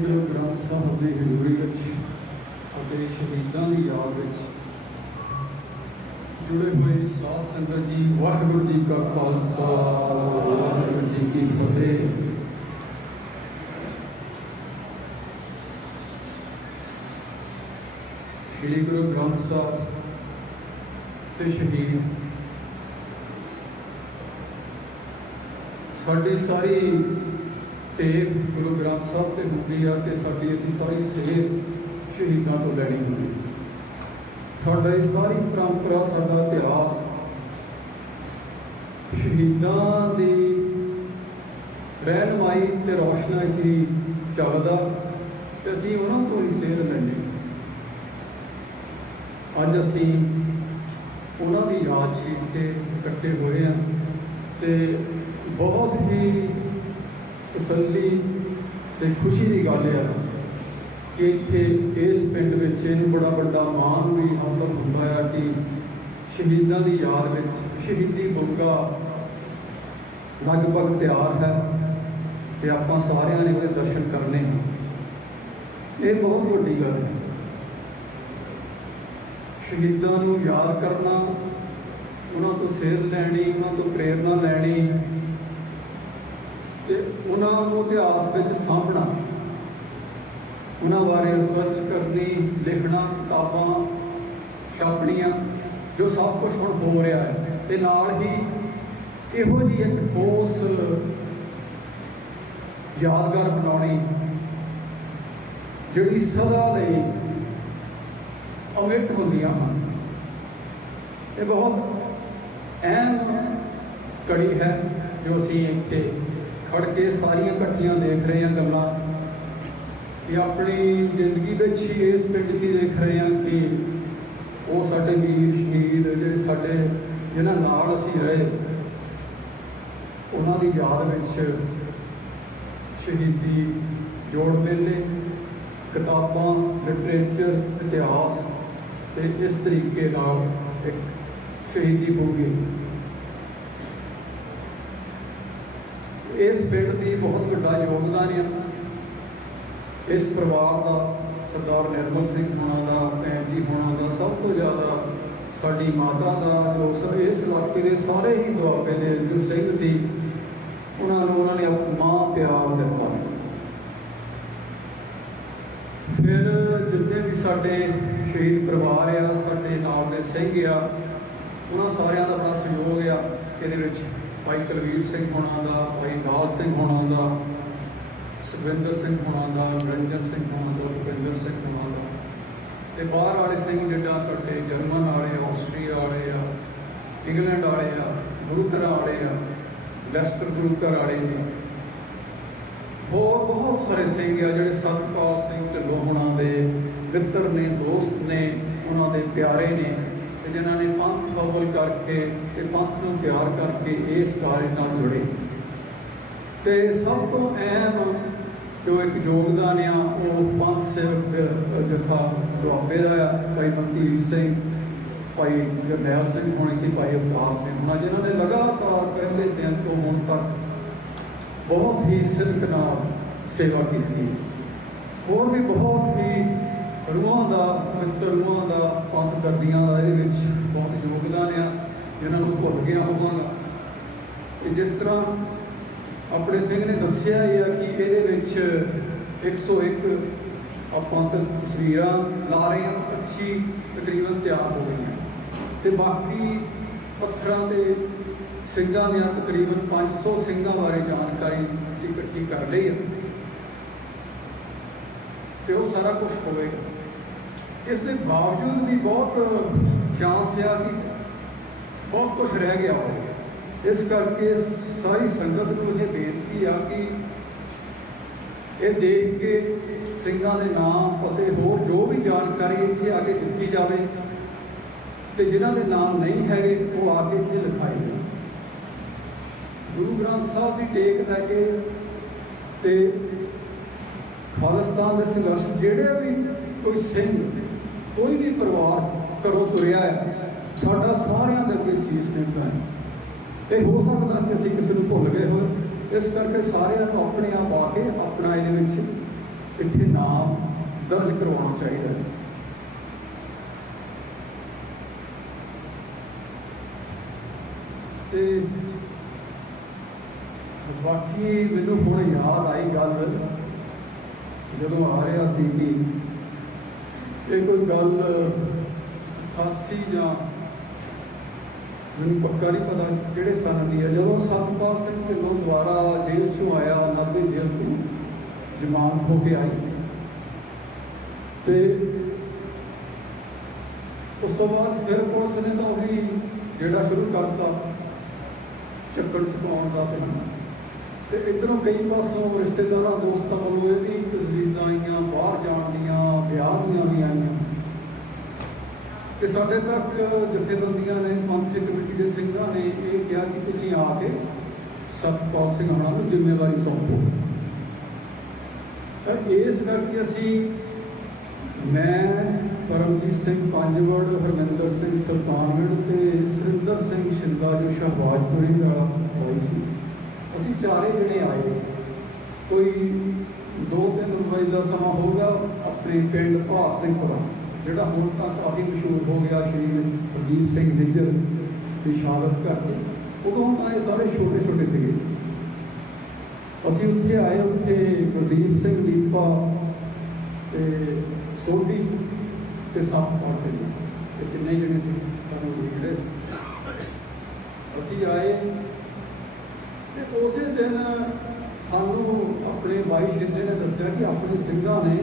ਗੁਰੂ ਗ੍ਰੰਥ ਸਾਹਿਬ ਦੀ ਹਜ਼ੂਰੀ ਵਿੱਚ ਅਤੇ ਸ਼ਹੀਦਾਂ ਦੀ ਯਾਦ ਵਿੱਚ ਜੁੜੇ ਹੋਏ ਸਾਧ ਸੰਗਤ ਜੀ, ਵਾਹਿਗੁਰੂ ਜੀ ਕਾ ਖਾਲਸਾ, ਵਾਹਿਗੁਰੂ ਜੀ ਕੀ ਫਤਿਹ। ਸ੍ਰੀ ਗੁਰੂ ਗ੍ਰੰਥ ਸਾਹਿਬ ਤੇ ਸ਼ਹੀਦ। ਸਾਡੀ ਸਾਰੀ ਟੇਕ ਗੁਰੂ ਗ੍ਰੰਥ ਸਾਹਿਬ ਤੇ ਹੁੰਦੀ ਆ ਤੇ ਸਾਡੀ ਅਸੀਂ ਸਾਰੀ ਸੇਧ ਸ਼ਹੀਦਾਂ ਤੋਂ ਲੈਣੀ ਹੁੰਦੀ ਸਾਡਾ ਇਹ ਸਾਰੀ ਪਰੰਪਰਾ, ਸਾਡਾ ਇਤਿਹਾਸ ਸ਼ਹੀਦਾਂ ਦੀ ਰਹਿਨਮਾਈ ਤੇ ਰੋਸ਼ਨਾਈ 'ਚ ਹੀ ਚੱਲਦਾ ਤੇ ਅਸੀਂ ਉਹਨਾਂ ਤੋਂ ਹੀ ਸੇਧ ਲੈਂਦੇ ਅੱਜ ਅਸੀਂ ਉਹਨਾਂ ਦੀ ਯਾਦ 'ਚ ਇੱਥੇ ਇਕੱਠੇ ਹੋਏ ਆ ਤੇ ਬਹੁਤ ਹੀ ਤਸੱਲੀ ਤੇ ਖੁਸ਼ੀ ਦੀ ਗੱਲ ਆ ਕਿ ਇੱਥੇ ਇਸ ਪਿੰਡ ਵਿੱਚ ਇਹਨੂੰ ਬੜਾ ਵੱਡਾ ਮਾਣ ਵੀ ਹਾਸਲ ਹੁੰਦਾ ਆ ਕਿ ਸ਼ਹੀਦਾਂ ਦੀ ਯਾਦ ਵਿੱਚ ਸ਼ਹੀਦੀ ਬੁੱਗਾ ਲਗਭਗ ਤਿਆਰ ਹੈ ਤੇ ਆਪਾਂ ਸਾਰਿਆਂ ਨੇ ਉਹਦੇ ਦਰਸ਼ਨ ਕਰਨੇ ਹਨ ਇਹ ਬਹੁਤ ਵੱਡੀ ਗੱਲ ਹੈ। ਸ਼ਹੀਦਾਂ ਨੂੰ ਯਾਦ ਕਰਨਾ, ਉਹਨਾਂ ਤੋਂ ਸੇਧ ਲੈਣੀ, ਉਹਨਾਂ ਤੋਂ ਪ੍ਰੇਰਣਾ ਲੈਣੀ ਤੇ ਉਹਨਾਂ ਨੂੰ ਇਤਿਹਾਸ ਵਿੱਚ ਸਾਂਭਣਾ। ਉਹਨਾਂ ਬਾਰੇ ਰਿਸਰਚ ਕਰਨੀ, ਲਿਖਣਾ, ਕਿਤਾਬਾਂ ਛਾਪਣੀਆਂ, ਜੋ ਸਭ ਕੁਝ ਹੁਣ ਹੋ ਰਿਹਾ ਹੈ। ਤੇ ਨਾਲ ਹੀ ਇਹੋ ਜਿਹੀ ਇੱਕ ਠੋਸ ਯਾਦਗਾਰ ਬਣਾਉਣੀ, ਜਿਹੜੀ ਸਦਾ ਲਈ ਅਮਿਟ ਹੁੰਦੀਆਂ ਹਨ। ਇਹ ਬਹੁਤ ਅਹਿਮ ਕੜੀ ਹੈ ਜੋ ਅਸੀਂ ਇੱਥੇ ਖੜ ਕੇ ਸਾਰੀਆਂ ਇਕੱਠੀਆਂ ਦੇਖ ਰਹੇ ਹਾਂ ਗੱਲਾਂ ਕਿ ਆਪਣੀ ਜ਼ਿੰਦਗੀ ਵਿੱਚ ਹੀ ਇਸ ਪਿੰਡ 'ਚ ਹੀ ਦੇਖ ਰਹੇ ਹਾਂ ਕਿ ਉਹ ਸਾਡੇ ਵੀਰ ਸ਼ਹੀਦ ਜਿਹੜੇ ਸਾਡੇ ਜਿਹਨਾਂ ਨਾਲ ਅਸੀਂ ਰਹੇ, ਉਹਨਾਂ ਦੀ ਯਾਦ ਵਿੱਚ ਸ਼ਹੀਦੀ ਜੋੜ ਮੇਲੇ ਕਿਤਾਬਾਂ ਲਿਟਰੇਚਰ ਇਤਿਹਾਸ ਤੇ ਇਸ ਤਰੀਕੇ ਨਾਲ ਇੱਕ ਸ਼ਹੀਦੀ ਬੁੱਗੇ ਇਸ ਪਿੰਡ ਦੀ ਬਹੁਤ ਵੱਡਾ ਯੋਗਦਾਨ ਹੈ ਇਸ ਪਰਿਵਾਰ ਦਾ ਸਰਦਾਰ ਨਿਰਮਲ ਸਿੰਘ ਹੋਣਾ ਦਾ, ਭੈਣ ਜੀ ਹੋਣਾ ਦਾ, ਸਭ ਤੋਂ ਜ਼ਿਆਦਾ ਸਾਡੀ ਮਾਤਾ ਦਾ ਜੋ ਸਭ ਇਸ ਇਲਾਕੇ ਦੇ ਸਾਰੇ ਹੀ ਦੁਆਬੇ ਦੇ ਜੋ ਸਿੰਘ ਸੀ, ਉਹਨਾਂ ਨੂੰ ਉਹਨਾਂ ਨੇ ਮਾਂ ਪਿਆਰ ਦਿੱਤਾ। ਫਿਰ ਜਿੰਨੇ ਵੀ ਸਾਡੇ ਸ਼ਹੀਦ ਪਰਿਵਾਰ ਆ, ਸਾਡੇ ਨਾਲ ਦੇ ਸਿੰਘ ਆ, ਉਹਨਾਂ ਸਾਰਿਆਂ ਦਾ ਬੜਾ ਸਹਿਯੋਗ ਆ। ਇਹਦੇ ਵਿੱਚ ਭਾਈ ਕੁਲਵੀਰ ਸਿੰਘ ਹੋਣਾ ਦਾ, ਭਾਈ ਲਾਲ ਸਿੰਘ ਹੋਣਾ ਦਾ, ਸੁਖਵਿੰਦਰ ਸਿੰਘ ਹੋਣਾ ਦਾ ਰੰਜਨ ਸਿੰਘ ਹੋਣਾ ਦਾ, ਭੁਪਿੰਦਰ ਸਿੰਘ ਹੋਣਾ ਦਾ। ਤੇ ਬਾਹਰ ਵਾਲੇ ਸਿੰਘ ਜਿੱਦਾਂ ਸਾਡੇ ਜਰਮਨ ਵਾਲੇ ਆਸਟਰੀਆ ਵਾਲੇ ਆ, ਇੰਗਲੈਂਡ ਵਾਲੇ ਆ, ਗੁਰੂ ਘਰਾਂ ਵਾਲੇ ਆ ਲੈਸਟਰ ਗੁਰੂ ਘਰ ਵਾਲੇ ਨੇ ਹੋਰ ਬਹੁਤ ਸਾਰੇ ਸਿੰਘ ਆ ਜਿਹੜੇ ਸਤਪਾਲ ਸਿੰਘ ਢਿੱਲੋਂ ਹੋਣਾ ਦੇ ਮਿੱਤਰ ਨੇ, ਦੋਸਤ ਨੇ, ਉਹਨਾਂ ਦੇ ਪਿਆਰੇ ਨੇ। ਤੇ ਜਿਨ੍ਹਾਂ ਨੇ ਪੰਥ ਬਬਲ ਕਰਕੇ ਤੇ ਪੰਥ ਨੂੰ ਪਿਆਰ ਕਰਕੇ ਇਸ ਕਾਰਜ ਨਾਲ ਜੁੜੇ। ਤੇ ਸਭ ਤੋਂ ਅਹਿਮ ਜੋ ਇੱਕ ਯੋਗਦਾਨ ਆ, ਉਹ ਪੰਥ ਸੇਵਕ ਜਥਾ ਦੁਆਬੇ ਦਾ ਆ, ਭਾਈ ਮਨਦੀਪ ਸਿੰਘ, ਭਾਈ ਜਰਨੈਲ ਸਿੰਘ ਹੋਣੀ ਤੇ ਭਾਈ ਅਵਤਾਰ ਸਿੰਘ ਹੋਣਾ, ਜਿਨ੍ਹਾਂ ਨੇ ਲਗਾਤਾਰ ਪਹਿਲੇ ਦਿਨ ਤੋਂ ਹੁਣ ਤੱਕ ਬਹੁਤ ਹੀ ਸਿਰਕ ਨਾਲ ਸੇਵਾ ਕੀਤੀ। ਹੋਰ ਵੀ ਬਹੁਤ ਹੀ ਰੂਹਾਂ ਦਾ, ਪਵਿੱਤਰ ਰੂਹਾਂ ਦਾ ਪੰਥ ਕਰਦੀਆਂ ਦਾ, ਇਹਦੇ ਵਿੱਚ ਬਹੁਤ ਯੋਗਦਾਨ ਆ ਜਿਹਨਾਂ ਨੂੰ ਭੁੱਲ ਗਿਆ ਹੋਵਾਂਗਾ। ਤੇ ਜਿਸ ਤਰ੍ਹਾਂ ਆਪਣੇ ਸਿੰਘ ਨੇ ਦੱਸਿਆ ਹੀ ਆ ਕਿ ਇਹਦੇ ਵਿੱਚ 101 ਆਪਾਂ ਤਸ- ਤਸਵੀਰਾਂ ਲਾ ਰਹੇ ਹਾਂ 25 ਤਕਰੀਬਨ ਤਿਆਰ ਹੋ ਗਈਆਂ। ਤੇ ਬਾਕੀ ਪੱਥਰਾਂ ਤੇ ਸਿੰਘਾਂ ਦੀਆਂ ਤਕਰੀਬਨ 500 ਸਿੰਘਾਂ ਬਾਰੇ ਜਾਣਕਾਰੀ ਅਸੀਂ ਇਕੱਠੀ ਕਰ ਲਈ ਹੈ ਤੇ ਉਹ ਸਾਰਾ ਕੁਝ ਹੋਵੇਗਾ। ਇਸ ਦੇ ਬਾਵਜੂਦ ਵੀ ਬਹੁਤ ਚਾਂਸ ਆ ਕਿ ਬਹੁਤ ਕੁਝ ਰਹਿ ਗਿਆ ਹੋਵੇ। ਇਸ ਕਰਕੇ ਸਾਰੀ ਸੰਗਤ ਨੂੰ ਇਹ ਬੇਨਤੀ ਆ ਕਿ ਇਹ ਦੇਖ ਕੇ ਸਿੰਘਾਂ ਦੇ ਨਾਮ ਅਤੇ ਹੋਰ ਜੋ ਵੀ ਜਾਣਕਾਰੀ ਇੱਥੇ ਆ ਕੇ ਦਿੱਤੀ ਜਾਵੇ ਤੇ ਜਿਨ੍ਹਾਂ ਦੇ ਨਾਮ ਨਹੀਂ ਹੈਗੇ, ਉਹ ਆ ਕੇ ਇੱਥੇ ਲਿਖਾਏ ਜਾਣ। ਗੁਰੂ ਗ੍ਰੰਥ ਸਾਹਿਬ ਦੀ ਟੇਕ ਲੈ ਕੇ ਤੇ ਖਾਲਿਸਤਾਨ ਦੇ ਸੰਘਰਸ਼, ਜਿਹੜੇ ਵੀ ਕੋਈ ਸਿੰਘ ਕੋਈ ਵੀ ਪਰਿਵਾਰ ਘਰੋਂ ਤੁਰਿਆ ਹੈ, ਸਾਡਾ ਸਾਰਿਆਂ ਦੇ ਅੱਗੇ ਸੀਸ ਨਿਭਦਾ ਹੈ। ਇਹ ਹੋ ਸਕਦਾ ਕਿ ਅਸੀਂ ਕਿਸੇ ਨੂੰ ਭੁੱਲ ਗਏ ਹੋਏ। ਇਸ ਕਰਕੇ ਸਾਰਿਆਂ ਨੂੰ ਆਪਣੇ ਆਪ ਆ ਕੇ ਆਪਣਾ ਇਹਦੇ ਵਿੱਚ ਇੱਥੇ ਨਾਮ ਦਰਜ ਕਰਵਾਉਣਾ ਚਾਹੀਦਾ ਹੈ। ਤੇ ਬਾਕੀ ਮੈਨੂੰ ਹੁਣ ਯਾਦ ਆਈ ਗੱਲ, ਜਦੋਂ ਆ ਰਿਹਾ ਸੀ ਕਿ ਇਹ ਕੋਈ ਗੱਲ 88 ਜਾਂ ਮੈਨੂੰ ਪੱਕਾ ਨਹੀਂ ਪਤਾ ਕਿਹੜੇ ਸਾਲ ਦੀ ਹੈ, ਜਦੋਂ ਸਤਪਾਲ ਸਿੰਘ ਢਿੱਲੋਂ ਦੁਆਰਾ ਜੇਲ੍ਹ ਚੋਂ ਆਇਆ ਨਾਭੇ ਜੇਲ੍ਹ ਤੋਂ ਜ਼ਮਾਨਤ ਹੋ ਕੇ ਆਈ। ਤੇ ਉਸ ਤੋਂ ਬਾਅਦ ਫਿਰ ਪੁਲਿਸ ਨੇ ਤਾਂ ਉਹੀ ਜਿਹੜਾ ਸ਼ੁਰੂ ਕਰਤਾ, ਚੱਕਰ ਚਪਾਉਣ ਦਾ ਤੇ ਤੇ ਇਧਰੋਂ ਕਈ ਪਾਸੋਂ ਰਿਸ਼ਤੇਦਾਰਾਂ, ਦੋਸਤਾਂ ਵੱਲੋਂ ਇਹਦੀ ਤਸਵੀਰਾਂ ਆਈਆਂ, ਬਾਹਰ ਜਾਣ ਦੀਆਂ ਵਿਆਹ ਦੀਆਂ ਵੀ ਆਈਆਂ। ਤੇ ਸਾਡੇ ਤੱਕ ਜਥੇਬੰਦੀਆਂ ਨੇ ਪੰਥ ਕਮੇਟੀ ਦੇ ਸਿੰਘਾਂ ਨੇ ਇਹ ਕਿਹਾ ਕਿ ਤੁਸੀਂ ਆ ਕੇ ਸਤਪਾਲ ਸਿੰਘ ਹੋਣਾ ਨੂੰ ਜ਼ਿੰਮੇਵਾਰੀ ਸੌਂਪੋ ਤਾਂ ਇਸ ਕਰਕੇ ਅਸੀਂ ਮੈਂ, ਪਰਮਜੀਤ ਸਿੰਘ ਪੰਜਵੜ, ਹਰਮਿੰਦਰ ਸਿੰਘ ਸੁਲਤਾਨਵਿੰਡ ਤੇ ਸੁਰਿੰਦਰ ਸਿੰਘ ਸ਼ਿੰਦਾ ਜੋ ਸ਼ਹਬਾਜ਼ਪੁਰੀ ਵਾਲਾ ਹੋਈ ਸੀ, ਅਸੀਂ ਚਾਰੇ ਜਣੇ ਆਏ। ਕੋਈ ਦੋ ਤਿੰਨ ਵਜੇ ਦਾ ਸਮਾਂ ਹੋਗਾ ਆਪਣੇ ਪਿੰਡ ਭਾਰ ਸਿੰਘਪੁਰਾ ਜਿਹੜਾ ਹੁਣ ਤਾਂ ਕਾਫੀ ਮਸ਼ਹੂਰ ਹੋ ਗਿਆ ਸ਼੍ਰੀ ਪ੍ਰਦੀਪ ਸਿੰਘ ਨਿੱਜਰ ਦੀ ਸ਼ਹਾਦਤ ਕਰਕੇ। ਉਦੋਂ ਤਾਂ ਇਹ ਸਾਰੇ ਛੋਟੇ ਛੋਟੇ ਸੀਗੇ। ਅਸੀਂ ਉੱਥੇ ਆਏ, ਉੱਥੇ ਪ੍ਰਦੀਪ ਸਿੰਘ, ਦੀਪਾ ਤੇ ਸੋਢੀ ਤੇ ਸੱਤ ਪਾਟੇ ਤੇ ਕਿੰਨੇ ਜਣੇ ਸੀ? ਸਾਨੂੰ ਜਿਹੜੇ ਅਸੀਂ ਆਏ ਤੇ ਉਸੇ ਦਿਨ ਸਾਨੂੰ ਆਪਣੇ ਬਾਈ ਸ਼ਿੰਦੇ ਨੇ ਦੱਸਿਆ ਕਿ ਆਪਣੇ ਸਿੰਘਾਂ ਨੇ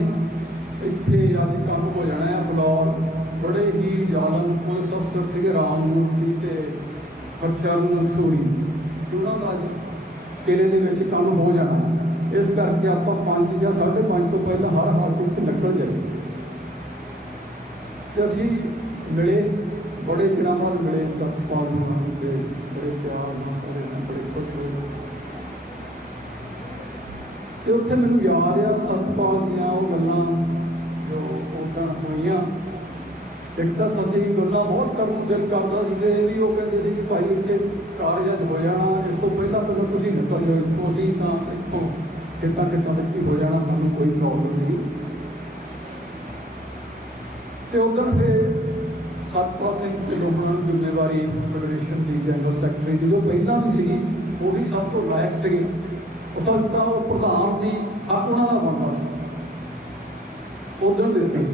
ਇੱਥੇ ਅੱਜ ਕੰਮ ਹੋ ਜਾਣਾ ਹੈ ਫਲੋਰ ਬੜੇ ਹੀ ਜ਼ਾਲਮ ਪੁਲਿਸ ਅਫਸਰ ਸੀਗੇ ਰਾਮ ਮੂਰਤੀ ਤੇ ਹਰਚਰਨ ਮਨਸੂਰੀ ਉਹਨਾਂ ਦਾ ਅੱਜ ਕਿਲੇ ਦੇ ਵਿੱਚ ਕੰਮ ਹੋ ਜਾਣਾ। ਇਸ ਕਰਕੇ ਆਪਾਂ 5 ਜਾਂ 5:30 ਤੋਂ ਪਹਿਲਾਂ ਹਰ ਹਾਲਤ ਵਿੱਚ ਨਿਕਲ ਜਾਈਏ। ਤੇ ਅਸੀਂ ਮਿਲੇ, ਬੜੇ ਚਿਰਾਂ ਬਾਅਦ ਮਿਲੇ ਸਤਪਾਲ ਨੂੰ ਤੇ ਬੜੇ ਪਿਆਰ ਨਾਲ ਸਾਰੇ ਬੜੇ ਖੁਸ਼ ਹੋਏ। ਤੇ ਉੱਥੇ ਮੈਨੂੰ ਯਾਦ ਆ ਸਤਪਾਲ ਦੀਆਂ ਉਹ ਗੱਲਾਂ ਜੋ ਉਦੋਂ ਹੋਈਆਂ। ਇੱਕ ਤਾਂ ਅਸੀਂ ਗੱਲਾਂ ਬਹੁਤ ਕਰਨ ਦਿਲ ਕਰਦਾ ਸੀ ਤੇ ਵੀ ਉਹ ਕਹਿੰਦੇ ਸੀ ਕਿ ਭਾਈ ਇੱਥੇ ਕਾਰਜ ਹੋ ਜਾਣਾ ਇਸ ਤੋਂ ਪਹਿਲਾਂ ਪਹਿਲਾਂ ਤੁਸੀਂ ਨਿਕਲ ਜਾਓ ਇੱਥੋਂ ਤਾਂ ਇੱਥੋਂ ਕਿਤਾ ਕਿਤਾ ਵਿੱਚ ਹੋ ਜਾਣਾ, ਸਾਨੂੰ ਕੋਈ ਪ੍ਰੋਬਲਮ ਨਹੀਂ। ਤੇ ਉਦੋਂ ਫਿਰ ਸਤਪਾਲ ਸਿੰਘ ਢਿੱਲੋਂ ਨੂੰ ਜ਼ਿੰਮੇਵਾਰੀ ਫੈਡਰੇਸ਼ਨ ਦੀ ਜਨਰਲ ਸੈਕਟਰੀ ਜਦੋਂ ਪਹਿਲਾਂ ਵੀ ਸੀਗੀ, ਉਹ ਵੀ ਸਭ ਤੋਂ ਲਾਇਕ ਸੀਗੇ। ਸੰਸਥਾ ਉਹ ਪ੍ਰਧਾਨ ਦੀ ਹੱਕ ਉਹਨਾਂ ਦਾ ਬਣਦਾ ਸੀ। ਉਦੋਂ ਦੇ ਉੱਤੇ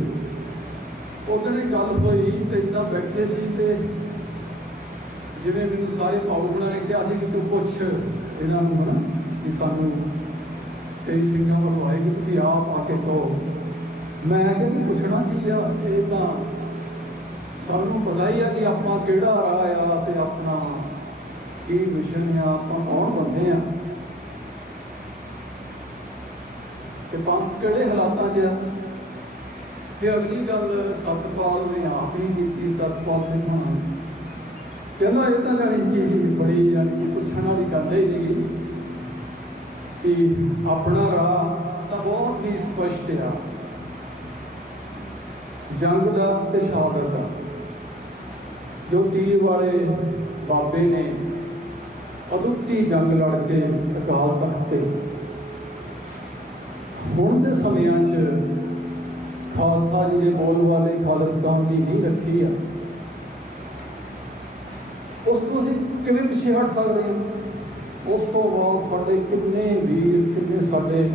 ਉਦੋਂ ਇਹ ਗੱਲ ਹੋਈ ਤੇ ਇਦਾਂ ਬੈਠੇ ਸੀ ਤੇ ਜਿਵੇਂ ਮੈਨੂੰ ਸਾਰੇ ਭਾਊ ਬਣਾ ਨੇ ਕਿਹਾ ਸੀ ਕਿ ਤੂੰ ਪੁੱਛ ਇਹਨਾਂ ਨੂੰ ਹਨਾ ਕਿ ਸਾਨੂੰ ਕਈ ਸਿੰਘਾਂ ਵੱਲੋਂ ਆਏ ਕਿ ਤੁਸੀਂ ਆਪ ਆ ਕੇ ਕਹੋ। ਮੈਂ ਕਿਹਾ ਕਿ ਪੁੱਛਣਾ ਕੀ ਆ, ਇਹ ਤਾਂ ਸਾਨੂੰ ਪਤਾ ਹੀ ਆ ਕਿ ਆਪਾਂ ਕਿਹੜਾ ਰਾਹ ਆ ਤੇ ਆਪਣਾ ਕੀ ਮਿਸ਼ਨ ਆ, ਆਪਾਂ ਕੌਣ ਬੰਦੇ ਆ। ਤੇ ਪੰਥ ਕਿਹੜੇ ਹਾਲਾਤਾਂ 'ਚ ਆ? ਫਿਰ ਅਗਲੀ ਗੱਲ, ਸਤਪਾਲ ਨੇ ਆਪ ਹੀ ਕੀਤੀ ਸਤਪਾਲ ਸਿੰਘ ਹੋਣਾ। ਕਹਿੰਦਾ ਇਹ ਤਾਂ ਜਾਣੀ ਕਿ ਬੜੀ ਜਾਣੀ ਪੁੱਛਣ ਵਾਲੀ ਗੱਲ ਹੀ ਸੀਗੀ ਕਿ ਆਪਣਾ ਰਾਹ ਤਾਂ ਬਹੁਤ ਹੀ ਸਪਸ਼ਟ ਆ। ਜੰਗ ਦਾ ਤੇ ਸ਼ਹਾਦਤ ਦਾ। ਜੋ ਤੀਰ ਵਾਲੇ ਬਾਬੇ ਨੇ ਅਦੁੱਤੀ ਜੰਗ ਲੜ ਕੇ ਅਕਾਲ ਤਖਤ ਤੇ ਹੁਣ ਦੇ ਸਮਿਆਂ 'ਚ ਖਾਲਸਾ ਜੀ ਦੇ ਬੋਲ ਵਾਲੇ ਖਾਲਸਤਾਨ ਦੀ ਨਹੀਂ ਰੱਖੀ ਆ। ਉਸ ਤੋਂ ਅਸੀਂ ਕਿਵੇਂ ਪਿੱਛੇ ਹਟ ਸਕਦੇ ਹਾਂ? ਉਸ ਤੋਂ ਬਾਅਦ ਸਾਡੇ ਕਿੰਨੇ ਵੀਰ, ਕਿੰਨੇ ਸਾਡੇ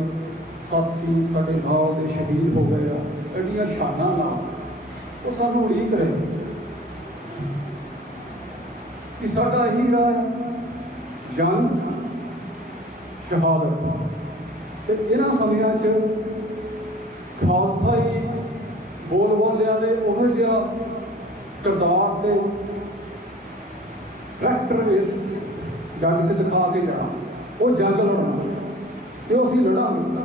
ਸਾਥੀ, ਸਾਡੇ ਨਾਲ ਦੇ ਸ਼ਹੀਦ ਹੋ ਗਏ ਆ। ਐਡੀਆਂ ਸ਼ਾਨਾਂ ਨਾਲ ਉਹ ਸਾਨੂੰ ਉਡੀਕ ਰਹੇ ਕਿ ਸਾਡਾ ਹੀ ਰਾਹ ਜੰਗ, ਸ਼ਹਾਦਤ। ਤੇ ਇਹਨਾਂ ਸਮਿਆਂ 'ਚ ਖਾਲਸਾ ਹੀ ਬੋਲ ਬੋਲਿਆਂ ਦੇ ਉਹ ਜਿਹਾ ਕਿਰਦਾਰ ਤੇ ਕਰੈਕਟਰ ਇਸ ਜੰਗ 'ਚ ਦਿਖਾ ਕੇ ਜਾਣਾ। ਉਹ ਜੰਗ ਲੜਨਾ ਤੇ ਉਹ ਅਸੀਂ ਲੜਾਂਗੇ।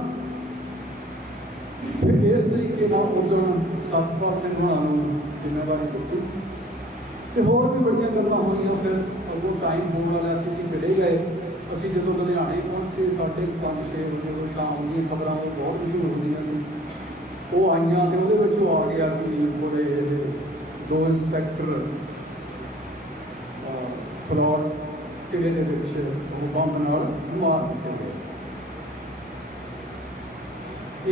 ਫਿਰ ਇਸ ਤਰੀਕੇ ਨਾਲ ਉਦੋਂ ਸਤਪਾਲ ਸਿੰਘ ਹੋਣਾ ਨੂੰ ਜ਼ਿੰਮੇਵਾਰੀ ਦਿੱਤੀ। ਤੇ ਹੋਰ ਵੀ ਬੜੀਆਂ ਗੱਲਾਂ ਹੋਈਆਂ, ਫਿਰ ਅੱਗੋਂ ਟਾਈਮ ਹੋਣ ਵਾਲਾ ਸੀ ਅਸੀਂ ਚਲੇ ਗਏ। ਅਸੀਂ ਜਦੋਂ ਲੁਧਿਆਣੇ ਪਹੁੰਚੇ ਸਾਡੇ ਪੰਜ ਛੇ ਵਜੇ ਤੋਂ ਸ਼ਾਮ ਦੀਆਂ ਖਬਰਾਂ ਉਹ ਬਹੁਤ ਮਸ਼ਹੂਰ ਹੁੰਦੀਆਂ ਸੀ ਉਹ ਆਈਆਂ ਤੇ ਉਹਦੇ ਵਿੱਚ ਆ ਗਿਆ ਕਿ ਉਹਦੇ ਦੋ ਇੰਸਪੈਕਟਰ ਫਲੋਰ ਕਿਲੇ ਦੇ ਵਿੱਚ ਉਹ ਬੰਬ ਨਾਲ ਮਾਰ ਦਿੱਤੇ ਗਏ।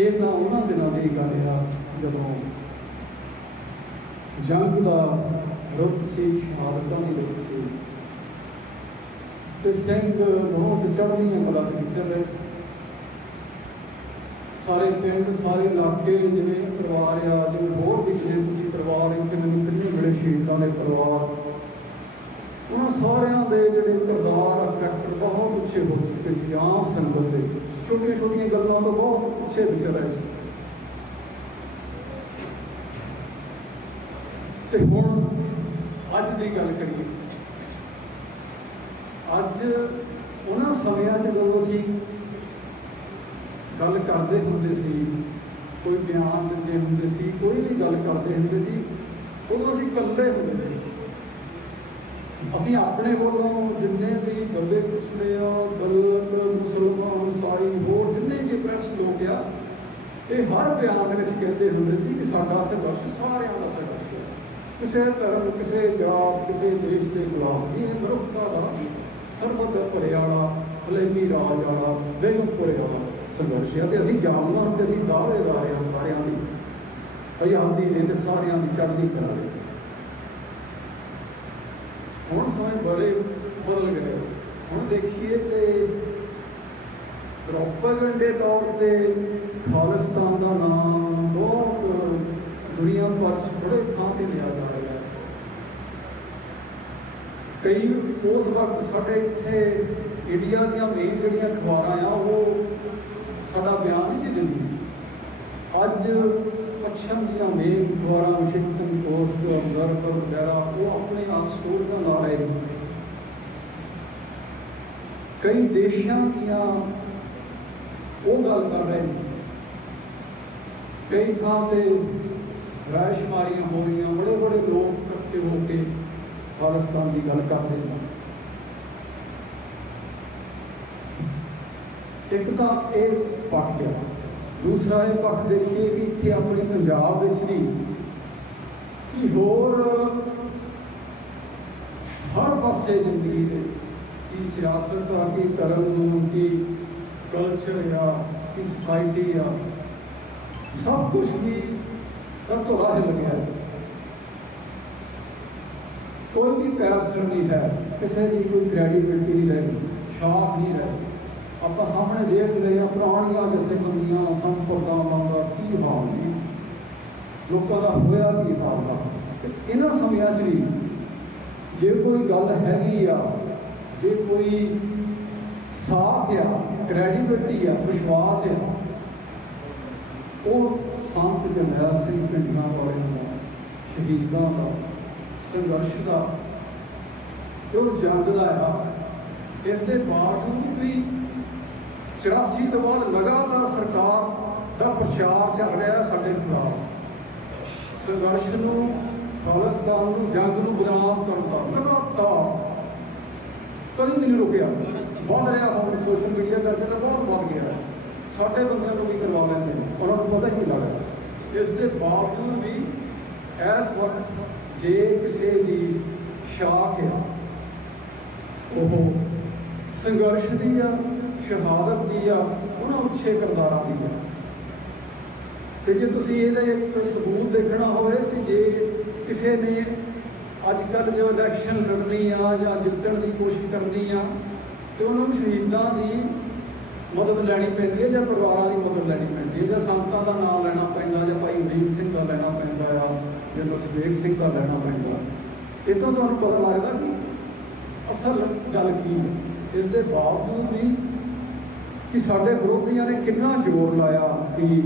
ਇਹ ਤਾਂ ਉਹਨਾਂ ਦਿਨਾਂ ਦੀ ਗੱਲ ਆ, ਜਦੋਂ ਜੰਗ ਦਾ ਰੁੱਤ ਸੀ, ਸ਼ਹਾਦਤਾਂ ਦੀ ਰੁੱਤ ਸੀ। ਤੇ ਸਿੰਘ ਬਹੁਤ ਚੜ੍ਹਦੀਆਂ ਕਲਾ ਸੀ ਰਹੇ ਸੀ ਸਾਰੇ ਪਿੰਡ, ਸਾਰੇ ਇਲਾਕੇ, ਜਿਵੇਂ ਪਰਿਵਾਰ ਆ, ਜਿਵੇਂ ਹੋਰ ਪਿਛਲੇ ਤੁਸੀਂ ਪਰਿਵਾਰ, ਇੱਥੇ ਮੈਨੂੰ ਕਿੰਨੇ ਮਿਲੇ ਸ਼ਹੀਦਾਂ ਦੇ ਪਰਿਵਾਰ। ਉਹਨਾਂ ਸਾਰਿਆਂ ਦੇ ਜਿਹੜੇ ਕਿਰਦਾਰ ਕਰੈਕਟਰ ਬਹੁਤ ਉੱਚੇ ਹੋ ਚੁੱਕੇ ਸੀ, ਆਮ ਸੰਗਤ ਦੇ। ਛੋਟੀਆਂ ਛੋਟੀਆਂ ਗੱਲਾਂ ਤੋਂ ਬਹੁਤ ਉੱਚੇ ਵਿਚਰ ਰਹੇ ਸੀ। ਤੇ ਹੁਣ ਅੱਜ ਦੀ ਗੱਲ ਕਰੀਏ ਅੱਜ ਉਹਨਾਂ ਸਮਿਆਂ 'ਚ ਜਦੋਂ ਅਸੀਂ ਗੱਲ ਕਰਦੇ ਹੁੰਦੇ ਸੀ, ਕੋਈ ਬਿਆਨ ਦਿੰਦੇ ਹੁੰਦੇ ਸੀ, ਕੋਈ ਵੀ ਗੱਲ ਕਰਦੇ ਹੁੰਦੇ ਸੀ, ਉਦੋਂ ਅਸੀਂ ਇਕੱਲੇ ਹੁੰਦੇ ਸੀ। ਅਸੀਂ ਆਪਣੇ ਵੱਲੋਂ ਜਿੰਨੇ ਵੀ ਦਬੇ ਕੁਚਲੇ ਆ ਦਲਿਤ ਮੁਸਲਮਾਨ, ਸਾਈ, ਹੋਰ ਜਿੰਨੇ ਵੀ ਪ੍ਰੈਸ ਲੋਕ ਆ, ਇਹ ਹਰ ਬਿਆਨ ਦੇ ਵਿੱਚ ਕਹਿੰਦੇ ਹੁੰਦੇ ਸੀ ਕਿ ਸਾਡਾ ਸੰਘਰਸ਼ ਸਾਰਿਆਂ ਦਾ ਸੰਘਰਸ਼ ਹੈ ਕਿਸੇ ਧਰਮ, ਕਿਸੇ ਜਾਤ, ਕਿਸੇ ਦੇਸ਼ ਦੇ ਖਿਲਾਫ ਨਹੀਂ, ਇਹ ਮਨੁੱਖਤਾ ਦਾ ਸਰਬਤ ਭਰਿਆ ਹਲੇਮੀ ਰਾਜ ਵਾਲਾ ਬੇਗਮਪੁਰੇ ਵਾਲਾ ਸੰਘਰਸ਼। ਹੈ ਤੇ ਅਸੀਂ ਜਾਣਨਾ ਤੇ ਅਸੀਂ ਦਾਅਵੇਦਾਰ ਹਾਂ ਸਾਰਿਆਂ ਦੀ। ਆਜ਼ਾਦੀ ਦੇ ਤੇ ਸਾਰਿਆਂ ਦੀ ਚੜ੍ਹਦੀ ਕਲਾ ਦੇ। ਹੁਣ ਸਮੇਂ ਬੜੇ ਬਦਲ ਗਏ। ਹੁਣ ਦੇਖੀਏ ਤੇ ਪ੍ਰੋਪਗੈਂਡੇ ਤੌਰ ਤੇ ਖਾਲਿਸਤਾਨ ਦਾ ਨਾਮ ਬਹੁਤ ਦੁਨੀਆ ਭਰ 'ਚ ਬੜੇ ਥਾਂ ਤੇ ਲਿਆ ਜਾ ਕਈ ਉਸ ਵਕਤ ਸਾਡੇ ਇੱਥੇ ਇੰਡੀਆ ਦੀਆਂ ਮੇਨ ਜਿਹੜੀਆਂ ਅਖਬਾਰਾਂ ਆ, ਉਹ ਸਾਡਾ ਬਿਆਨ ਨਹੀਂ ਸੀ ਦਿੰਦੀ ਅੱਜ ਪੱਛਮ ਦੀਆਂ ਮੇਨ ਅਖਬਾਰਾਂ ਵਾਸ਼ਿੰਗਟਨ ਪੋਸਟ ਅਬਜ਼ਰਵਰ ਵਗੈਰਾ, ਉਹ ਆਪਣੇ ਆਪ ਸਟੋਰੀਆਂ ਲਾ ਰਹੇ ਨੇ। ਕਈ ਦੇਸ਼ਾਂ ਦੀਆਂ ਉਹ ਗੱਲ ਕਰ ਰਹੇ ਨੇ। ਕਈ ਥਾਂ ਤੇ ਰਾਇਸ਼ਮਾਰੀਆਂ ਹੋ ਰਹੀਆਂ ਬੜੇ ਬੜੇ ਲੋਕ ਇਕੱਠੇ ਹੋ ਕੇ ਖਾਲਿਸਤਾਨ ਦੀ ਗੱਲ ਕਰਦੇ ਨੇ ਇੱਕ ਤਾਂ ਇਹ ਪੱਖ ਆ ਦੂਸਰਾ ਇਹ ਪੱਖ ਦੇਖੀਏ ਕਿ ਇੱਥੇ ਆਪਣੇ ਪੰਜਾਬ ਵਿੱਚ ਨਹੀਂ ਕਿ ਹੋਰ ਹਰ ਪਾਸੇ ਜ਼ਿੰਦਗੀ ਦੇ ਕੀ ਸਿਆਸਤ ਆ, ਕੀ ਧਰਮ ਕੀ ਕਲਚਰ ਆ, ਕੀ ਸੁਸਾਇਟੀ ਆ, ਸਭ ਕੁਝ ਹੀ ਤਾਂ ਧੋਰਾ ਹਿੱਲ ਗਿਆ ਹੈ। ਕੋਈ ਵੀ ਪੈਰਸਰ ਨਹੀਂ ਹੈ, ਕਿਸੇ ਦੀ ਕੋਈ ਕ੍ਰੈਡੀਬਿਲਟੀ ਨਹੀਂ ਰਹੀ ਸ਼ਾਖ ਨਹੀਂ ਰਹੀ ਆਪਾਂ ਸਾਹਮਣੇ ਦੇਖ ਰਹੇ ਹਾਂ, ਪੁਰਾਣੀਆਂ ਜਥੇਬੰਦੀਆਂ ਸੰਪਰਦਾਵਾਂ ਦਾ ਕੀ ਹਾਲ ਨੇ ਲੋਕਾਂ ਦਾ ਹੋਇਆ ਕੀ ਹਾਲ ਦਾ ਇਹਨਾਂ ਸਮਿਆਂ 'ਚ ਵੀ ਜੇ ਕੋਈ ਗੱਲ ਹੈਗੀ ਆ, ਜੇ ਕੋਈ ਸਾਥ ਆ ਕ੍ਰੈਡੀਬਿਲਿਟੀ ਆ, ਵਿਸ਼ਵਾਸ ਆ, ਉਹ ਸੰਤ ਜਰਨੈਲ ਸਿੰਘ ਪਿੰਡਾਂ ਵਾਲਿਆਂ ਦਾ, ਸ਼ਹੀਦਾਂ ਦਾ ਸੰਘਰਸ਼ ਦਾ ਉਹ ਜੰਗ ਦਾ ਆ। ਇਸ ਦੇ ਬਾਵਜੂਦ ਵੀ 84 ਤੋਂ ਬਾਅਦ ਲਗਾਤਾਰ ਸਰਕਾਰ ਦਾ ਪ੍ਰਚਾਰ ਚੱਲ ਰਿਹਾ ਸਾਡੇ ਖਿਲਾਫ। ਸੰਘਰਸ਼ ਨੂੰ, ਖਾਲਿਸਤਾਨ ਨੂੰ, ਜੰਗ ਨੂੰ ਬਦਨਾਮ ਕਰਨ ਦਾ ਲਗਾਤਾਰ ਕਦੀ ਵੀ ਨਹੀਂ ਰੁਕਿਆ। ਵੱਧ ਰਿਹਾ ਹੁਣ ਸੋਸ਼ਲ ਮੀਡੀਆ ਕਰਕੇ ਤਾਂ ਬਹੁਤ ਵੱਧ ਗਿਆ। ਸਾਡੇ ਬੰਦਿਆਂ ਨੂੰ ਵੀ ਕਰਵਾ ਲੈਂਦੇ ਨੇ। ਉਹਨਾਂ ਨੂੰ ਪਤਾ ਹੀ ਨਹੀਂ ਲੱਗਦਾ। ਇਸ ਦੇ ਬਾਵਜੂਦ ਵੀ ਇਸ ਵਕਤ ਜੇ ਕਿਸੇ ਦੀ ਸ਼ਾਖ ਆ, ਉਹ ਸੰਘਰਸ਼ ਦੀ ਆ, ਸ਼ਹਾਦਤ ਦੀ ਆ, ਉਹਨਾਂ ਉੱਚੇ ਕਿਰਦਾਰਾਂ ਦੀ ਆ। ਤੇ ਜੇ ਤੁਸੀਂ ਇਹਦਾ ਇੱਕ ਸਬੂਤ ਦੇਖਣਾ ਹੋਵੇ, ਤੇ ਜੇ ਕਿਸੇ ਨੇ ਅੱਜ ਕੱਲ੍ਹ ਜੋ ਇਲੈਕਸ਼ਨ ਲੜਨੀ ਆ ਜਾਂ ਜਿੱਤਣ ਦੀ ਕੋਸ਼ਿਸ਼ ਕਰਨੀ ਆ, ਤੇ ਉਹਨਾਂ ਨੂੰ ਸ਼ਹੀਦਾਂ ਦੀ ਮਦਦ ਲੈਣੀ ਪੈਂਦੀ ਹੈ ਜਾਂ ਪਰਿਵਾਰਾਂ ਦੀ ਮਦਦ ਲੈਣੀ ਪੈਂਦੀ ਹੈ ਜਾਂ ਸੰਤਾਂ ਦਾ ਨਾਮ ਲੈਣਾ ਪੈਂਦਾ, ਜਾਂ ਭਾਈ ਅਮਰੀਕ ਸਿੰਘ ਦਾ ਲੈਣਾ ਪੈਂਦਾ ਆ ਜਾਂ ਗੁਰਸੇਵਕ ਸਿੰਘ ਦਾ ਲੈਣਾ ਪੈਂਦਾ। ਇਹ ਤੋਂ ਤੁਹਾਨੂੰ ਪਤਾ ਲੱਗਦਾ ਕਿ ਅਸਲ ਗੱਲ ਕੀ ਹੈ। ਇਸ ਦੇ ਬਾਵਜੂਦ ਵੀ ਕਿ ਸਾਡੇ ਵਿਰੋਧੀਆਂ ਨੇ ਕਿੰਨਾ ਜ਼ੋਰ ਲਾਇਆ ਕਿ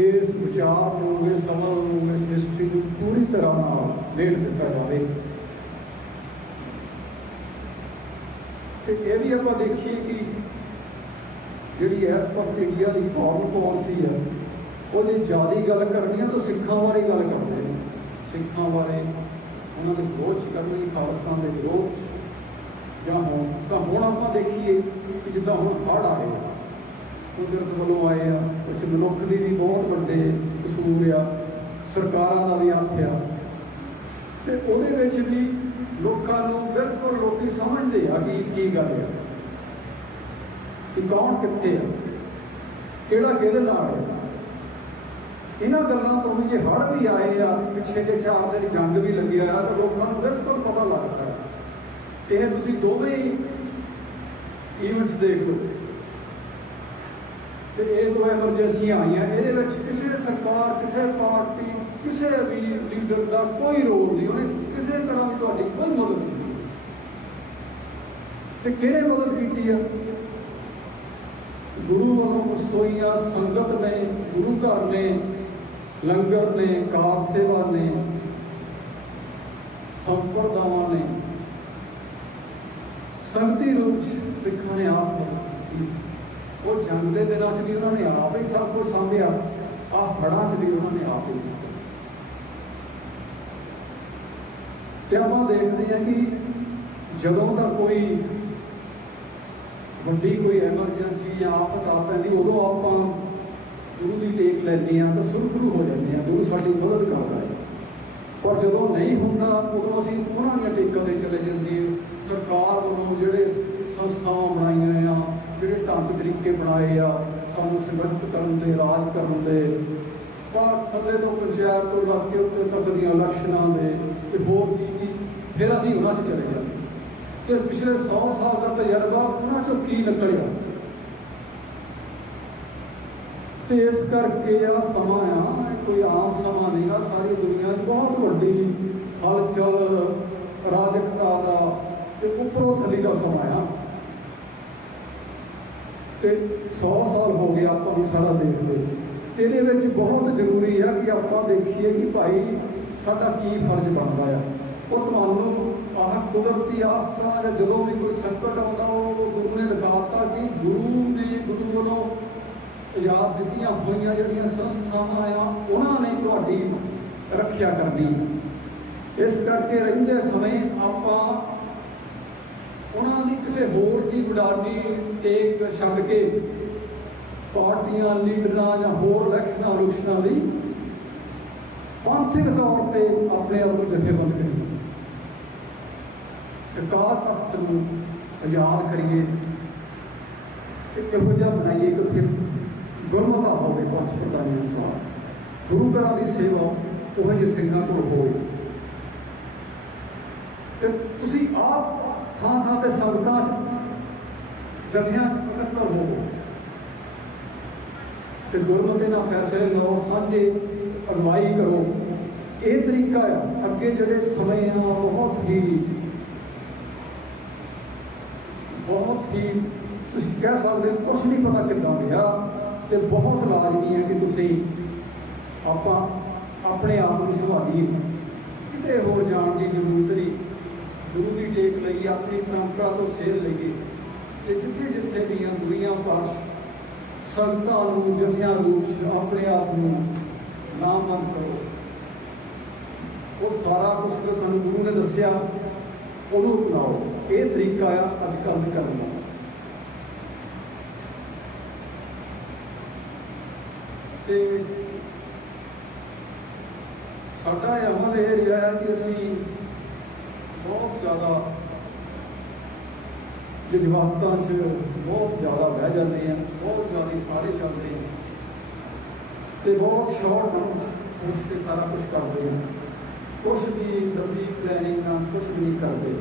ਇਸ ਵਿਚਾਰ ਨੂੰ, ਇਸ ਸਮਝ ਨੂੰ, ਇਸ ਹਿਸਟਰੀ ਨੂੰ ਪੂਰੀ ਤਰ੍ਹਾਂ ਨਾਲ ਲੇਟ ਦਿੱਤਾ ਜਾਵੇ। ਤੇ ਇਹ ਵੀ ਆਪਾਂ ਦੇਖੀਏ ਕਿ ਜਿਹੜੀ ਇਸ ਵਕਤ ਇੰਡੀਆ ਦੀ ਫੋਰਨ ਪਾਲਿਸੀ ਹੈ ਉਹਦੀ ਜ਼ਿਆਦਾ ਗੱਲ ਕਰਨੀ ਹੈ ਤਾਂ ਸਿੱਖਾਂ ਬਾਰੇ ਗੱਲ ਕਰਦੇ ਸਿੱਖਾਂ ਬਾਰੇ ਉਹਨਾਂ ਦੇ ਵਿਰੋਧ 'ਚ ਕਰਨੀ ਖਾਲਸਤਾਨ ਦੇ ਵਿਰੋਧ 'ਚ ਜਾਂ ਹੁਣ, ਤਾਂ ਹੁਣ ਆਪਾਂ ਦੇਖੀਏ ਕਿ ਜਿੱਦਾਂ ਹੁਣ ਹੜ੍ਹ ਆਏ ਆ ਕੁਦਰਤ ਵੱਲੋਂ ਆਏ ਆ ਕੁਝ ਮਨੁੱਖ ਦੀ ਵੀ ਬਹੁਤ ਵੱਡੇ ਕਸੂਰ ਆ, ਸਰਕਾਰਾਂ ਦਾ ਵੀ ਹੱਥ ਆ। ਤੇ ਉਹਦੇ ਵਿੱਚ ਵੀ ਲੋਕਾਂ ਨੂੰ ਬਿਲਕੁਲ ਲੋਕੀ ਸਮਝਦੇ ਆ ਕਿ ਕੀ ਗੱਲ ਆ, ਕਿ ਕੌਣ ਕਿੱਥੇ ਆ, ਕਿਹੜਾ ਕਿਹਦੇ ਨਾਲ ਹੈ ਇਹਨਾਂ ਗੱਲਾਂ ਤੋਂ ਵੀ ਜੇ ਹੜ ਵੀ ਆਏ ਆ, ਪਿੱਛੇ ਜੇ ਚਾਰ ਦਿਨ ਜੰਗ ਵੀ ਲੱਗਿਆ ਆ, ਤਾਂ ਲੋਕਾਂ ਨੂੰ ਬਿਲਕੁਲ ਪਤਾ ਲੱਗਦਾ ਇਹ ਤੁਸੀਂ ਦੋਵੇਂ ਹੀ ਇਵੈਂਟਸ ਦੇਖ ਲਓ। ਤੇ ਇਹ ਦੋ ਐਮਰਜੈਂਸੀਆਂ ਆਈਆਂ, ਇਹਦੇ ਵਿੱਚ ਕਿਸੇ ਸਰਕਾਰ, ਕਿਸੇ ਪਾਰਟੀ, ਕਿਸੇ ਵੀ ਲੀਡਰ ਦਾ ਕੋਈ ਰੋਲ ਨਹੀਂ, ਉਹਨੇ ਕਿਸੇ ਤਰ੍ਹਾਂ ਦੀ ਤੁਹਾਡੀ ਕੋਈ ਮਦਦ ਨਹੀਂ ਤੇ ਕਿਹਨੇ ਮਦਦ ਕੀਤੀ ਆ? ਗੁਰੂ ਵੱਲੋਂ ਉਸਤੋਈਆਂ ਸੰਗਤ ਨੇ, ਗੁਰੂ ਘਰ ਨੇ ਲੰਗਰ ਨੇ, ਕਾਰ ਸੇਵਾ ਨੇ ਸੰਪਰਦਾਵਾਂ ਨੇ। ਸੰਗਤੀ ਰੂਪ ਸਿੱਖਾਂ ਨੇ ਆਪ ਉਹ ਜੰਗ ਦੇ ਦਿਨਾਂ 'ਚ ਉਹਨਾਂ ਨੇ ਆਪ ਹੀ ਸਭ ਕੁਝ ਸੰਭਿਆ। ਆਹ ਹੜਾਂ 'ਚ ਉਹਨਾਂ ਨੇ ਆਪ ਹੀ ਤੇ ਆਪਾਂ ਦੇਖਦੇ ਹਾਂ ਕਿ ਜਦੋਂ ਦਾ ਕੋਈ ਵੱਡੀ ਕੋਈ ਐਮਰਜੈਂਸੀ ਜਾਂ ਆਫਤ ਆ ਪੈਂਦੀ ਉਦੋਂ ਆਪਾਂ ਗੁਰੂ ਦੀ ਟੇਕ ਲੈਂਦੇ ਆ ਤਾਂ ਸੁਰਖਰੂ ਹੋ ਜਾਂਦੇ ਆ ਗੁਰੂ ਸਾਡੀ ਮਦਦ ਕਰਦਾ ਹੈ। ਪਰ ਜਦੋਂ ਨਹੀਂ ਹੁੰਦਾ, ਉਦੋਂ ਅਸੀਂ ਉਹਨਾਂ ਦੀਆਂ ਟੇਕਾਂ ਤੇ ਚਲੇ ਜਾਂਦੇ ਸਰਕਾਰ ਵੱਲੋਂ ਜਿਹੜੇ ਸੰਸਥਾਵਾਂ ਬਣਾਈਆਂ ਆ ਜਿਹੜੇ ਢੰਗ ਤਰੀਕੇ ਬਣਾਏ ਆ, ਸਾਨੂੰ ਸਮਰਪਿਤ ਕਰਨ ਦੇ ਰਾਜ ਕਰਨ ਦੇ ਪਰ ਥੱਲੇ ਤੋਂ ਪੰਚਾਇਤ ਤੋਂ ਲੱਗ ਕੇ ਉੱਤੇ ਤੱਕ ਦੀਆਂ ਇਲੈਕਸ਼ਨਾਂ ਦੇ ਤੇ ਹੋਰ ਕੀ ਕੀ, ਫਿਰ ਅਸੀਂ ਉਹਨਾਂ 'ਚ ਚਲੇ ਜਾਂਦੇ ਤੇ ਪਿਛਲੇ 100 ਸਾਲ ਦਾ ਤਜਰਬਾ ਉਹਨਾਂ 'ਚੋਂ ਕੀ ਨਿਕਲਿਆ? ਤੇ ਇਸ ਕਰਕੇ ਆ ਸਮਾਂ ਆ। ਕੋਈ ਆਮ ਸਮਾਂ ਨਹੀਂਗਾ ਸਾਰੀ ਦੁਨੀਆ 'ਚ ਬਹੁਤ ਵੱਡੀ ਹਲਚਲ ਰਾਜਕਤਾ ਦਾ ਤੇ ਉੱਪਰੋਂ ਥੱਲੇ ਦਾ ਸਮਾਂ ਆ। ਤੇ 100 ਸਾਲ ਹੋ ਗਏ ਆਪਾਂ ਨੂੰ ਸਾਰਾ ਦੇਖਦੇ। ਇਹਦੇ ਵਿੱਚ ਬਹੁਤ ਜ਼ਰੂਰੀ ਆ ਕਿ ਆਪਾਂ ਦੇਖੀਏ ਕਿ ਭਾਈ ਸਾਡਾ ਕੀ ਫਰਜ਼ ਬਣਦਾ ਆ। ਉਹ ਤੁਹਾਨੂੰ ਆਹ ਕੁਦਰਤੀ ਆਫਤਾਂ ਜਾਂ ਜਦੋਂ ਵੀ ਕੋਈ ਸੰਕਟ ਆਉਂਦਾ, ਉਹ ਗੁਰੂ ਨੇ ਦਿਖਾਤਾ ਕਿ ਗੁਰੂ ਨੇ ਗੁਰੂ ਵੱਲੋਂ ਆਜ਼ਾਦ ਦਿੱਤੀਆਂ ਹੋਈਆਂ ਜਿਹੜੀਆਂ ਸੰਸਥਾਵਾਂ ਆ, ਉਹਨਾਂ ਨੇ ਤੁਹਾਡੀ ਰੱਖਿਆ ਕਰਨੀ। ਇਸ ਕਰਕੇ ਰਹਿੰਦੇ ਸਮੇਂ ਆਪਾਂ ਉਹਨਾਂ ਦੀ ਕਿਸੇ ਹੋਰ ਦੀ ਗੁਡਾਨੀ ਟੇਕ ਛੱਡ ਕੇ ਪਾਰਟੀਆਂ, ਲੀਡਰਾਂ ਜਾਂ ਹੋਰ ਇਲੈਕਸ਼ਨਾਂ ਰੁਕਸ਼ਨਾਂ ਲਈ ਪੰਥਕ ਤੌਰ ਤੇ ਆਪਣੇ ਆਪ ਨੂੰ ਜਥੇਬੰਦ ਕਰੀਏ। ਅਕਾਲ ਤਖਤ ਨੂੰ ਆਜ਼ਾਦ ਕਰੀਏ। ਕਿ ਕਿਹੋ ਜਿਹਾ ਬਣਾਈਏ ਕਿ ਉੱਥੇ ਗੁਰਮਤਾ ਹੋਵੇ ਪੰਜ ਪਿਤਾ ਦੇ ਅਨੁਸਾਰ ਗੁਰੂ ਘਰਾਂ ਦੀ ਸੇਵਾ, ਉਹ ਜਿਹੇ ਸਿੰਘਾਂ ਕੋਲ ਹੋਵੇ। ਤੇ ਤੁਸੀਂ ਆਪ ਥਾਂ ਥਾਂ ਤੇ ਸੰਗਤਾਂ 'ਚ ਜਥਿਆਂ ਇਕੱਤਰ ਹੋਵੋ ਤੇ ਗੁਰਮਤਿ ਨਾਲ ਫੈਸਲੇ ਲਓ, ਸਾਂਝੇ ਅਗਵਾਈ ਕਰੋ। ਇਹ ਤਰੀਕਾ ਆ, ਅੱਗੇ ਜਿਹੜੇ ਸਮੇਂ ਆ, ਬਹੁਤ ਹੀ ਬਹੁਤ ਹੀ ਤੁਸੀਂ ਕਹਿ ਸਕਦੇ ਹੋ ਕੁਝ ਨਹੀਂ ਪਤਾ ਕਿੱਦਾਂ ਗਿਆ ਤੇ ਬਹੁਤ ਲਾਜ਼ਮੀ ਹੈ ਕਿ ਤੁਸੀਂ ਆਪਾਂ ਆਪਣੇ ਆਪ ਨੂੰ ਸੰਭਾਲੀਏ। ਕਿਤੇ ਹੋਰ ਜਾਣ ਦੀ ਜ਼ਰੂਰਤ ਨਹੀਂ। ਗੁਰੂ ਦੀ ਟੇਕ ਲਈ, ਆਪਣੀ ਪਰੰਪਰਾ ਤੋਂ ਸੇਧ ਲਈਏ। ਤੇ ਜਿੱਥੇ ਜਿੱਥੇ ਦੀਆਂ ਦੁਨੀਆਂ ਪਰ ਸੰਗਤਾਂ ਨੂੰ ਜਥਿਆਂ ਰੂਪ 'ਚ ਆਪਣੇ ਆਪ ਨੂੰ ਨਾਮਵੰਤ ਕਰੋ। ਉਹ ਸਾਰਾ ਕੁਝ ਜੋ ਸਾਨੂੰ ਗੁਰੂ ਨੇ ਦੱਸਿਆ, ਉਹਨੂੰ ਅਪਣਾਓ ਇਹ ਤਰੀਕਾ ਆ ਅੱਜ ਕੱਲ੍ਹ ਕਰਨ ਦਾ। ਤੇ ਸਾਡਾ ਇਹ ਅਮਲ ਇਹ ਰਿਹਾ ਹੈ ਕਿ ਅਸੀਂ ਬਹੁਤ ਜ਼ਿਆਦਾ ਜਜ਼ਬਾਤਾਂ 'ਚ ਬਹੁਤ ਜ਼ਿਆਦਾ ਬਹਿ ਜਾਂਦੇ ਆ ਬਹੁਤ ਜ਼ਿਆਦਾ ਫਾੜੇ ਚੱਲਦੇ ਆ ਤੇ ਬਹੁਤ ਸ਼ਾਰਟ ਟਰਮ ਸੋਚ ਕੇ ਸਾਰਾ ਕੁਝ ਕਰਦੇ ਆ ਕੁਝ ਵੀ ਲੰਬੀ ਪਲੈਨਿੰਗ ਨਾਲ ਕੁਝ ਵੀ ਨਹੀਂ ਕਰਦੇ।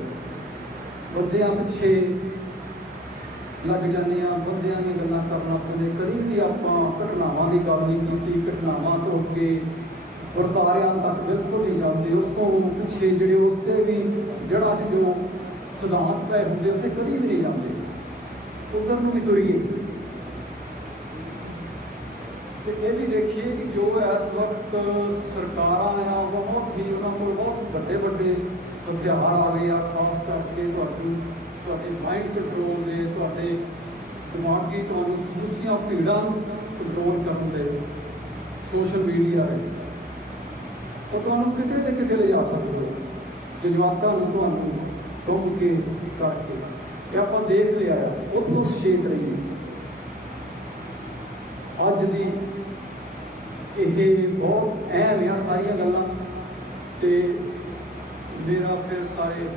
ਬੰਦਿਆਂ ਪਿੱਛੇ ਲੱਗ ਜਾਂਦੇ ਆ ਬੰਦਿਆਂ ਦੀਆਂ ਗੱਲਾਂ ਕਰਨਾ ਪੈਂਦੇ ਕਦੀ ਵੀ ਆਪਾਂ ਘਟਨਾਵਾਂ ਦੀ ਗੱਲ ਨਹੀਂ ਕੀਤੀ, ਘਟਨਾਵਾਂ ਤੋਂ ਅੱਗੇ ਵਰਤਾਰਿਆਂ ਤੱਕ ਬਿਲਕੁਲ ਨਹੀਂ ਜਾਂਦੇ। ਉਸ ਤੋਂ ਪਿੱਛੇ ਜਿਹੜੇ ਉਸ ਤੇ ਵੀ ਜਿਹੜਾ ਸੀ ਜੋ ਸਿਧਾਂਤ ਤੈਅ ਹੁੰਦੇ, ਉੱਥੇ ਕਦੀ ਵੀ ਨਹੀਂ ਜਾਂਦੇ। ਉਧਰ ਨੂੰ ਵੀ ਤੁਰੀਏ। ਤੇ ਇਹ ਵੀ ਦੇਖੀਏ ਕਿ ਜੋ ਇਸ ਵਕਤ ਸਰਕਾਰਾਂ ਆ, ਬਹੁਤ ਹੀ ਉਹਨਾਂ ਕੋਲ ਬਹੁਤ ਵੱਡੇ ਵੱਡੇ ਹਥਿਆਰ ਆ ਗਏ ਆ, ਖਾਸ ਕਰਕੇ ਤੁਹਾਡੀ ਤੁਹਾਡੇ ਮਾਈਂਡ ਕੰਟਰੋਲ ਦੇ, ਤੁਹਾਡੇ ਦਿਮਾਗੀ ਤੁਹਾਨੂੰ ਸਮੁੱਚੀਆਂ ਭੀੜਾਂ ਨੂੰ ਕੰਟਰੋਲ ਕਰਨ ਦੇ ਸੋਸ਼ਲ ਮੀਡੀਆ ਹੈ ਉਹ ਤੁਹਾਨੂੰ ਕਿਤੇ ਤੇ ਕਿਤੇ ਲੈ ਜਾ ਸਕਦੇ ਹੋ। ਜਜ਼ਬਾਤਾਂ ਨੂੰ ਤੁਹਾਨੂੰ ਟੋਕ ਕੇ ਕਰਕੇ। ਇਹ ਆਪਾਂ ਦੇਖ ਲਿਆ ਆ ਉਹ ਤੋਂ ਸੁਚੇਤ ਰਹੀਏ ਅੱਜ ਦੀ ਇਹ ਬਹੁਤ ਅਹਿਮ ਆ ਸਾਰੀਆਂ ਗੱਲਾਂ। ਤੇ ਮੇਰਾ ਫਿਰ ਸਾਰੇ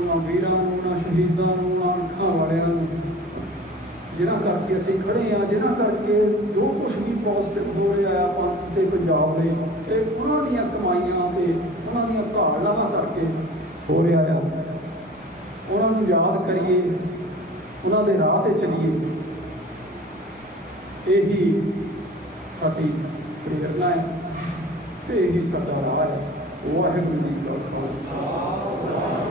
ਉਹਨਾਂ ਵੀਰਾਂ ਨੂੰ ਉਹਨਾਂ ਸ਼ਹੀਦਾਂ ਨੂੰ ਉਹਨਾਂ ਅੱਖਾਂ ਵਾਲਿਆਂ ਨੂੰ। ਜਿਹਨਾਂ ਕਰਕੇ ਅਸੀਂ ਖੜੇ ਆ ਜਿਹਨਾਂ ਕਰਕੇ ਜੋ ਕੁਝ ਵੀ ਪੋਜ਼ਿਟਿਵ ਹੋ ਰਿਹਾ ਆ ਪੰਥ ਤੇ ਪੰਜਾਬ ਦੇ ਇਹ ਉਹਨਾਂ ਦੀਆਂ ਕਮਾਈਆਂ ਤੇ ਉਹਨਾਂ ਦੀਆਂ ਧਾਰਨਾਵਾਂ ਕਰਕੇ ਹੋ ਰਿਹਾ ਆ। ਉਹਨਾਂ ਨੂੰ ਯਾਦ ਕਰੀਏ, ਉਹਨਾਂ ਦੇ ਰਾਹ ਤੇ ਚੱਲੀਏ। ਇਹੀ ਸਾਡੀ ਪ੍ਰੇਰਨਾ ਹੈ ਤੇ ਇਹੀ ਸਾਡਾ ਰਾਹ ਹੈ। ਵਾਹਿਗੁਰੂ ਜੀ ਕਾ ਖਾਲਸਾ।